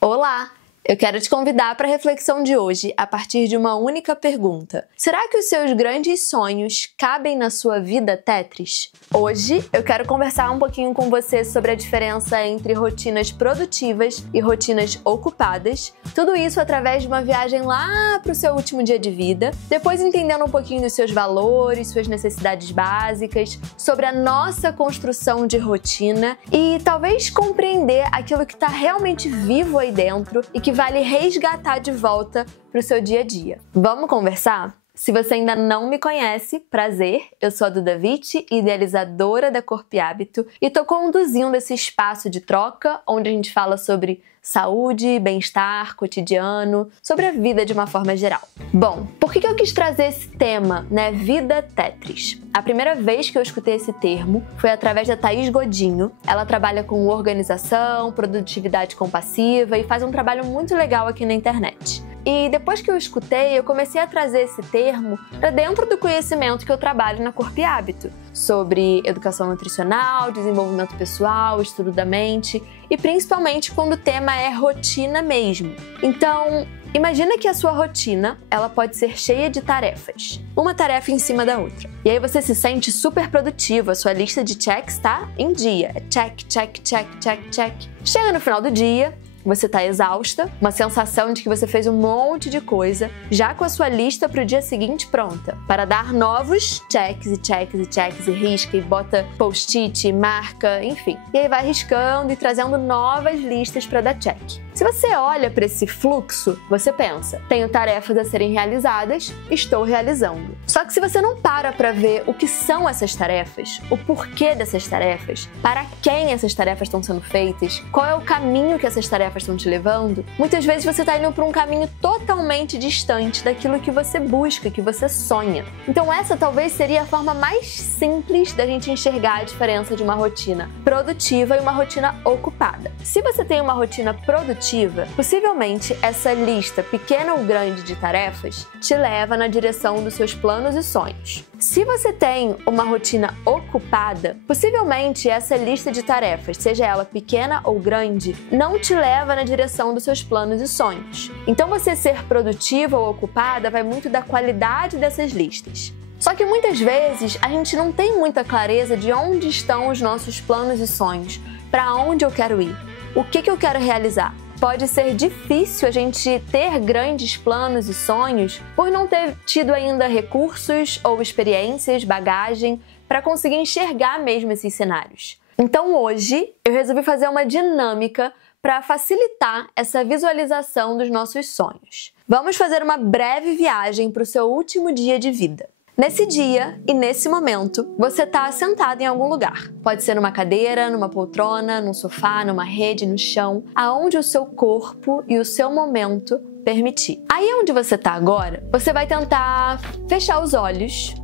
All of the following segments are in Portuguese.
Olá! Eu quero te convidar para a reflexão de hoje a partir de uma única pergunta. Será que os seus grandes sonhos cabem na sua vida Tetris? Hoje eu quero conversar um pouquinho com você sobre a diferença entre rotinas produtivas e rotinas ocupadas. Tudo isso através de uma viagem lá para o seu último dia de vida, depois entendendo um pouquinho dos seus valores, suas necessidades básicas, sobre a nossa construção de rotina e talvez compreender aquilo que está realmente vivo aí dentro e que vale resgatar de volta para o seu dia a dia. Vamos conversar? Se você ainda não me conhece, prazer, eu sou a Duda Vitti, idealizadora da Corpo e Hábito, e estou conduzindo esse espaço de troca onde a gente fala sobre saúde, bem-estar, cotidiano, sobre a vida de uma forma geral. Bom, por que eu quis trazer esse tema, né? Vida Tetris. A primeira vez que eu escutei esse termo foi através da Thaís Godinho. Ela trabalha com organização, produtividade compassiva e faz um trabalho muito legal aqui na internet. E depois que eu escutei, eu comecei a trazer esse termo para dentro do conhecimento que eu trabalho na Corpo e Hábito, sobre educação nutricional, desenvolvimento pessoal, estudo da mente e principalmente quando o tema é rotina mesmo. Então, imagina que a sua rotina, ela pode ser cheia de tarefas, uma tarefa em cima da outra. E aí você se sente super produtivo, a sua lista de checks tá em dia. É check, check, check, check, check. Chega no final do dia, você está exausta, uma sensação de que você fez um monte de coisa, já com a sua lista para o dia seguinte pronta, para dar novos checks e checks e checks e risca e bota post-it, marca, enfim. E aí vai riscando e trazendo novas listas para dar check. Se você olha para esse fluxo, você pensa, tenho tarefas a serem realizadas, estou realizando. Só que se você não para ver o que são essas tarefas, o porquê dessas tarefas, para quem essas tarefas estão sendo feitas, qual é o caminho que essas tarefas estão te levando, muitas vezes você está indo para um caminho totalmente distante daquilo que você busca, que você sonha. Então essa talvez seria a forma mais simples da gente enxergar a diferença de uma rotina produtiva e uma rotina ocupada. Se você tem uma rotina produtiva, possivelmente essa lista, pequena ou grande, de tarefas te leva na direção dos seus planos e sonhos. Se você tem uma rotina ocupada, possivelmente essa lista de tarefas, seja ela pequena ou grande, não te leva na direção dos seus planos e sonhos. Então você ser produtiva ou ocupada vai muito da qualidade dessas listas. Só que muitas vezes a gente não tem muita clareza de onde estão os nossos planos e sonhos, para onde eu quero ir, o que eu quero realizar. Pode ser difícil a gente ter grandes planos e sonhos por não ter tido ainda recursos ou experiências, bagagem, para conseguir enxergar mesmo esses cenários. Então hoje eu resolvi fazer uma dinâmica para facilitar essa visualização dos nossos sonhos. Vamos fazer uma breve viagem para o seu último dia de vida. Nesse dia e nesse momento, você está sentado em algum lugar. Pode ser numa cadeira, numa poltrona, num sofá, numa rede, no chão, aonde o seu corpo e o seu momento permitir. Aí onde você está agora, você vai tentar fechar os olhos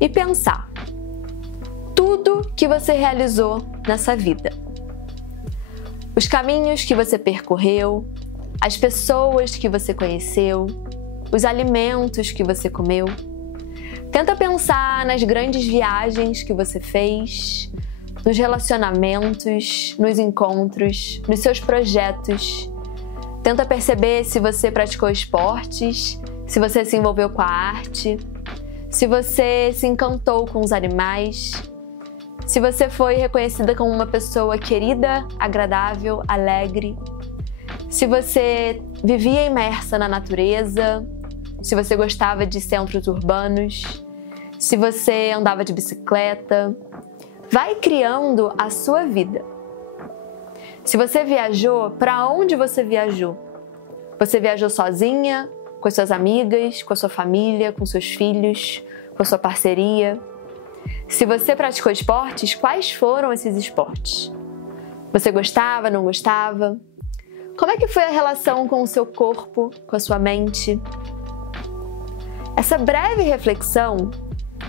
e pensar tudo que você realizou nessa vida. Os caminhos que você percorreu, as pessoas que você conheceu, os alimentos que você comeu. Tenta pensar nas grandes viagens que você fez, nos relacionamentos, nos encontros, nos seus projetos. Tenta perceber se você praticou esportes, se você se envolveu com a arte, se você se encantou com os animais, se você foi reconhecida como uma pessoa querida, agradável, alegre, se você vivia imersa na natureza, se você gostava de centros urbanos, se você andava de bicicleta. Vai criando a sua vida. Se você viajou, para onde você viajou? Você viajou sozinha, com as suas amigas, com a sua família, com seus filhos, com a sua parceria? Se você praticou esportes, quais foram esses esportes? Você gostava, não gostava? Como é que foi a relação com o seu corpo, com a sua mente? Essa breve reflexão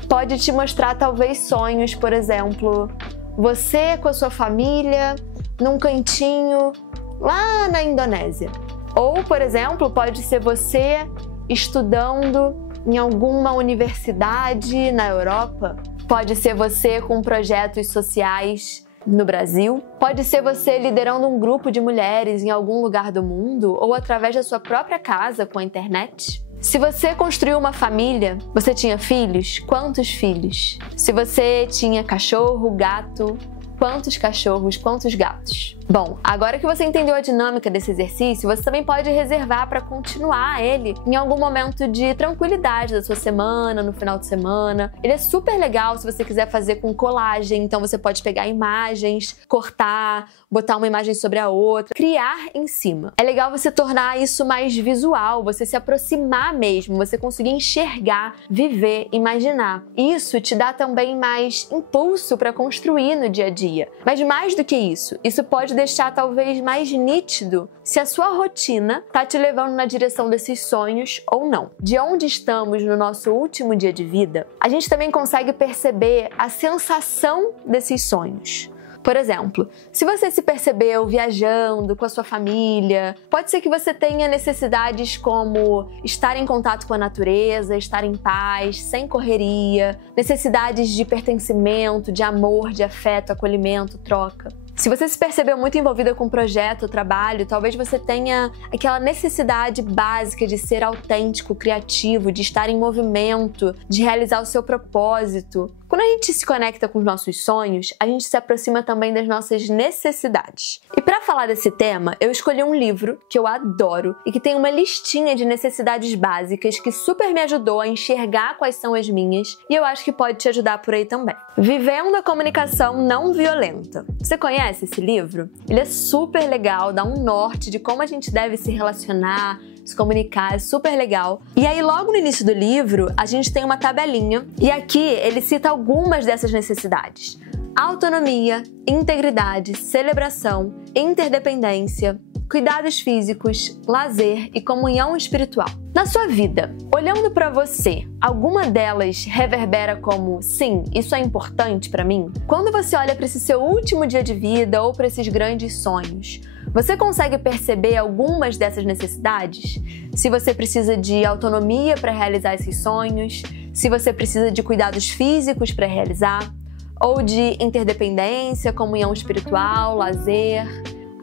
pode te mostrar talvez sonhos, por exemplo, você com a sua família num cantinho lá na Indonésia. Ou, por exemplo, pode ser você estudando em alguma universidade na Europa. Pode ser você com projetos sociais no Brasil. Pode ser você liderando um grupo de mulheres em algum lugar do mundo ou através da sua própria casa com a internet. Se você construiu uma família, você tinha filhos? Quantos filhos? Se você tinha cachorro, gato, quantos cachorros, quantos gatos? Bom, agora que você entendeu a dinâmica desse exercício, você também pode reservar para continuar ele em algum momento de tranquilidade da sua semana, no final de semana. Ele é super legal se você quiser fazer com colagem, então você pode pegar imagens, cortar, botar uma imagem sobre a outra, criar em cima. É legal você tornar isso mais visual, você se aproximar mesmo, você conseguir enxergar, viver, imaginar. Isso te dá também mais impulso para construir no dia a dia. Mas mais do que isso pode deixar talvez mais nítido se a sua rotina tá te levando na direção desses sonhos ou não. De onde estamos no nosso último dia de vida, a gente também consegue perceber a sensação desses sonhos. Por exemplo, se você se percebeu viajando com a sua família, pode ser que você tenha necessidades como estar em contato com a natureza, estar em paz, sem correria, necessidades de pertencimento, de amor, de afeto, acolhimento, troca. Se você se percebeu muito envolvida com o projeto, trabalho, talvez você tenha aquela necessidade básica de ser autêntico, criativo, de estar em movimento, de realizar o seu propósito. Quando a gente se conecta com os nossos sonhos, a gente se aproxima também das nossas necessidades. E para falar desse tema, eu escolhi um livro que eu adoro e que tem uma listinha de necessidades básicas que super me ajudou a enxergar quais são as minhas e eu acho que pode te ajudar por aí também. Vivendo a Comunicação Não Violenta. Você conhece esse livro? Ele é super legal, dá um norte de como a gente deve se relacionar, se comunicar, é super legal. E aí logo no início do livro, a gente tem uma tabelinha e aqui ele cita algumas dessas necessidades: autonomia, integridade, celebração, interdependência, cuidados físicos, lazer e comunhão espiritual. Na sua vida, olhando para você, alguma delas reverbera como sim, isso é importante para mim? Quando você olha para esse seu último dia de vida ou para esses grandes sonhos, você consegue perceber algumas dessas necessidades? Se você precisa de autonomia para realizar esses sonhos, se você precisa de cuidados físicos para realizar, ou de interdependência, comunhão espiritual, lazer,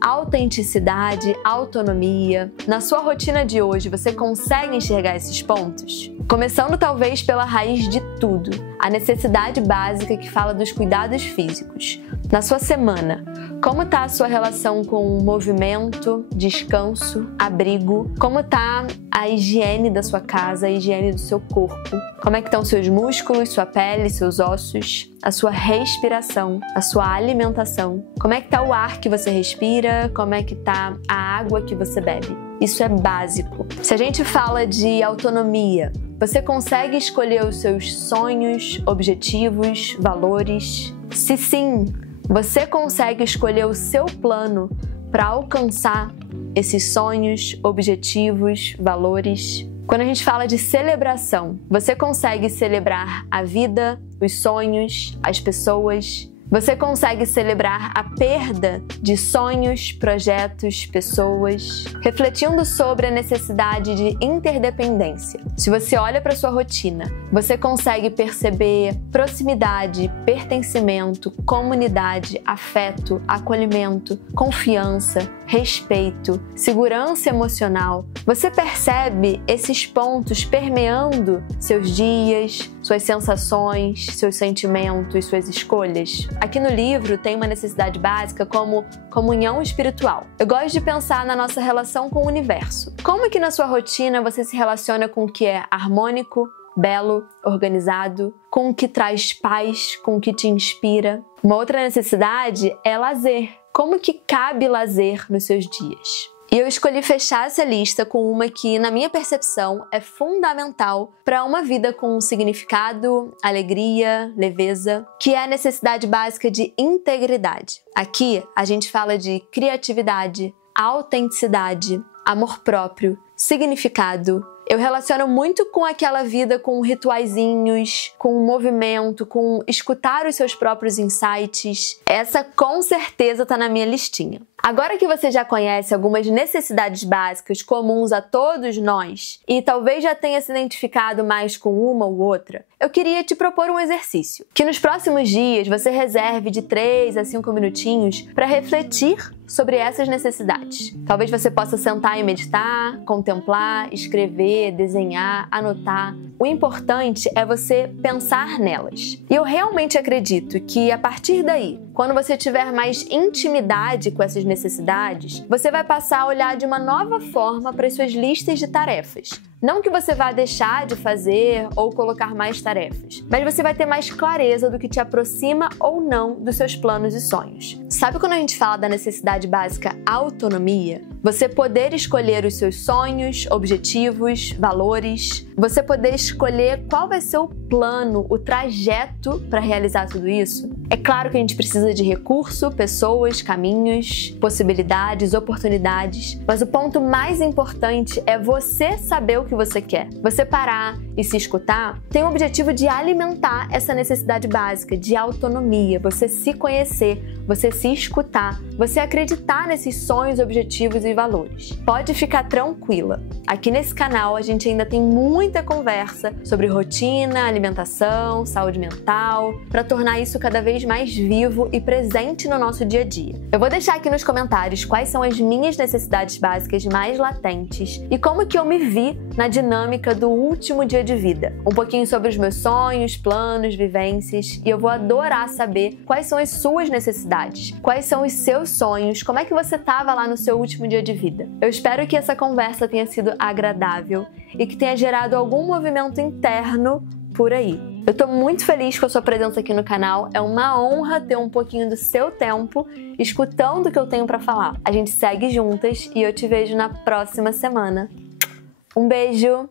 autenticidade, autonomia. Na sua rotina de hoje, você consegue enxergar esses pontos? Começando talvez pela raiz de tudo, a necessidade básica que fala dos cuidados físicos. Na sua semana, como está a sua relação com movimento, descanso, abrigo? Como está a higiene da sua casa, a higiene do seu corpo? Como é que estão seus músculos, sua pele, seus ossos? A sua respiração, a sua alimentação? Como é que está o ar que você respira? Como é que está a água que você bebe? Isso é básico. Se a gente fala de autonomia, você consegue escolher os seus sonhos, objetivos, valores? Se sim, você consegue escolher o seu plano para alcançar esses sonhos, objetivos, valores? Quando a gente fala de celebração, você consegue celebrar a vida, os sonhos, as pessoas? Você consegue celebrar a perda de sonhos, projetos, pessoas, refletindo sobre a necessidade de interdependência. Se você olha para sua rotina, você consegue perceber proximidade, pertencimento, comunidade, afeto, acolhimento, confiança, respeito, segurança emocional. Você percebe esses pontos permeando seus dias, suas sensações, seus sentimentos, suas escolhas? Aqui no livro tem uma necessidade básica como comunhão espiritual. Eu gosto de pensar na nossa relação com o universo. Como que na sua rotina você se relaciona com o que é harmônico, belo, organizado, com o que traz paz, com o que te inspira? Uma outra necessidade é lazer. Como que cabe lazer nos seus dias? E eu escolhi fechar essa lista com uma que, na minha percepção, é fundamental para uma vida com significado, alegria, leveza, que é a necessidade básica de integridade. Aqui a gente fala de criatividade, autenticidade, amor próprio, significado. Eu relaciono muito com aquela vida com rituaizinhos, com movimento, com escutar os seus próprios insights. Essa com certeza tá na minha listinha. Agora que você já conhece algumas necessidades básicas comuns a todos nós e talvez já tenha se identificado mais com uma ou outra, eu queria te propor um exercício. Que nos próximos dias você reserve de 3 a 5 minutinhos para refletir sobre essas necessidades. Talvez você possa sentar e meditar, contemplar, escrever, desenhar, anotar. O importante é você pensar nelas. E eu realmente acredito que a partir daí, quando você tiver mais intimidade com essas necessidades, você vai passar a olhar de uma nova forma para as suas listas de tarefas. Não que você vá deixar de fazer ou colocar mais tarefas, mas você vai ter mais clareza do que te aproxima ou não dos seus planos e sonhos. Sabe quando a gente fala da necessidade básica autonomia? Você poder escolher os seus sonhos, objetivos, valores, você poder escolher qual vai ser o plano, o trajeto para realizar tudo isso. É claro que a gente precisa de recurso, pessoas, caminhos, possibilidades, oportunidades, mas o ponto mais importante é você saber o que você quer. Você parar e se escutar tem o objetivo de alimentar essa necessidade básica de autonomia, você se conhecer, você se escutar, você acreditar nesses sonhos, objetivos e valores. Pode ficar tranquila. Aqui nesse canal a gente ainda tem muita conversa sobre rotina, alimentação, saúde mental, para tornar isso cada vez mais vivo e presente no nosso dia a dia. Eu vou deixar aqui nos comentários quais são as minhas necessidades básicas mais latentes e como que eu me vi na dinâmica do último dia de vida. Um pouquinho sobre os meus sonhos, planos, vivências, e eu vou adorar saber quais são as suas necessidades, quais são os seus sonhos, como é que você estava lá no seu último dia de vida. Eu espero que essa conversa tenha sido agradável e que tenha gerado algum movimento interno por aí. Eu tô muito feliz com a sua presença aqui no canal, é uma honra ter um pouquinho do seu tempo escutando o que eu tenho pra falar. A gente segue juntas e eu te vejo na próxima semana. Um beijo!